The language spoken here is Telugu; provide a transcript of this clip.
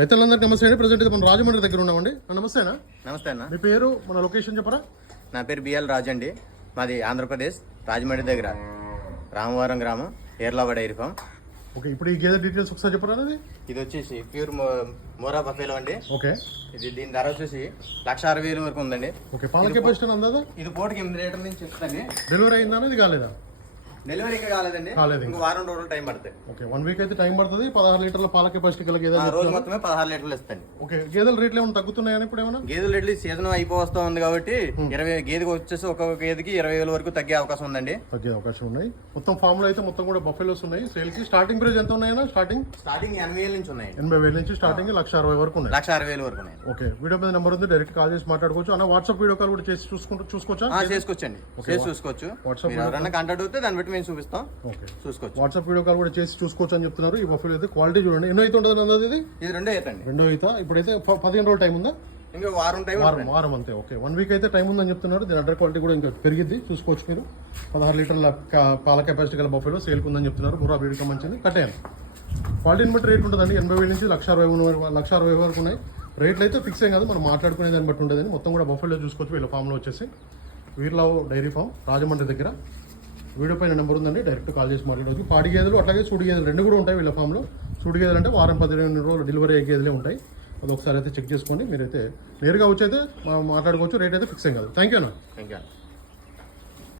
రైతులందరికీ నమస్తే అండి. ప్రజెంట్ మన రాజమండ్రి దగ్గర ఉన్నామండి. నమస్తేనా? నమస్తే అన్న. మీ పేరు, మన లొకేషన్ చెప్పరా? నా పేరు బిఎల్ రాజు అండి. మాది ఆంధ్రప్రదేశ్ రాజమండ్రి దగ్గర రామవరం గ్రామం, ఏర్లావ డైరీ ఫామ్. ఓకే, ఇప్పుడు ఈ గేదె డీటెయిల్స్ ఒకసారి చెప్పరా? ఇది వచ్చేసి ప్యూర్ మోరా బఫేలో అండి. ఓకే, ఇది దీని ధర వచ్చేసి 1,60,000 వరకు ఉందండి. ఓకే, పాల కెపాసిటీ అందాదా? ఇది పూటకి 8 లీటర్ల నుంచి చెప్తాండి. డెలివరీ అయిందా అనేది కాలేదా? డెలివరీ ఇంకా కాలేదండి, ఇంకో వారం రోజులు టైం పడుతుంది. ఓకే, 1 వీక్ అయితే టైం పడుతుంది. 16 లీటర్ల పాల కెపాసిటీ గల గేదె రోజు మొత్తమే 16 లీటర్లు ఇస్తాండి. ఓకే, గేదెల రేట్లు ఏమైనా తగ్గుతున్నాయని ఇప్పుడు ఏమైనా? గేదెల రేట్లు సీజన్ అయిపోవస్తా ఉంది కాబట్టి 20 గేదెకి వచ్చేసి ఒక్కొక్క గేదెకి 20,000 వరకు తగ్గే అవకాశం ఉందండి. తగ్గే అవకాశం ఉన్నాయి. మొత్తం ఫామ్ లో అయితే మొత్తం కూడా బఫెలోస్ ఉన్నాయి సేల్ కి. స్టార్టింగ్ ప్రైస్ ఎంత ఉన్నాయన్నా? స్టార్టింగ్ 80,000 నుంచి ఉన్నాయి. 80,000 నుంచి స్టార్టింగ్ 1,60,000 వరకు ఉన్నాయి. 1,60,000 వరకు ఉన్నాయి. ఓకే, వీడియో మీద నెంబర్ ఉంది, డైరెక్ట్ కాల్ చేసి మాట్లాడుకోవచ్చు. అన్న వాట్సాప్ వీడియో కాల్ కూడా చేసి చూసుకోవచ్చా? చేసుకోవచ్చండి, చూసుకోవచ్చు. ఎవరైనా కాంటాక్ట్ అవుతే దాన్ని బట్టి మేము చూపిస్తాం. చూసుకోవచ్చు. వాట్సాప్ వీడియో కాల్ కూడా చేసి చూసుకోవచ్చు అని చెప్తున్నారు. ఈ బఫెలో అయితే క్వాలిటీ చూడండి. ఎన్నో అయితే ఉంటుంది అన్నది ఇది? ఇది రెండో అవుతుంది. రెండో అయితే ఇప్పుడైతే 15 రోజులు టైం ఉందా? ఇంకా వారం అంతే. ఓకే, 1 వీక్ అయితే టైం ఉందని చెప్తున్నారు. దీని అడ్డర్ క్వాలిటీ కూడా ఇంకా పెరిగిద్ది, చూసుకోవచ్చు మీరు. 16 లీటర్ల పాల కెపాసిటీ గల బఫెలో సేల్ ఉందని చెప్తున్నారు. మురా వీడికి మంచిది. కట్టేయాలి. క్వాలిటీని బట్టి రేట్ ఉంటుందండి. 80,000 నుంచి 1,60,000 వరకు ఉన్నాయి. రేట్లు అయితే ఫిక్స్ ఏం కాదు, మనం మాట్లాడుకునే దాన్ని బట్టి ఉంటుంది. మొత్తం కూడా బఫెలో చూసుకోవచ్చు. వీళ్ళ ఫామ్లో వచ్చేసి వీర్లావ్ డైరీ ఫామ్ రాజమండ్రి దగ్గర. వీడియో పైన నెంబర్ ఉందండి, డైరెక్ట్ కాల్ చేసి మాట్లాడవచ్చు. పాడి గేదెలు అట్లాగే సూడి గేదెలు రెండు కూడా ఉంటాయి వీళ్ళ ఫామ్లో. సూడి గేదెలు అంటే వారం 15 రోజులు డెలివరీ అయ్యే గేదెలే ఉంటాయి. అది ఒకసారి అయితే చెక్ చేసుకోండి. మీరైతే నేరుగా వచ్చి అయితే మాట్లాడుకోవచ్చు. రేట్ అయితే ఫిక్స్ ఏం కాదు. థ్యాంక్ యూ అన్న.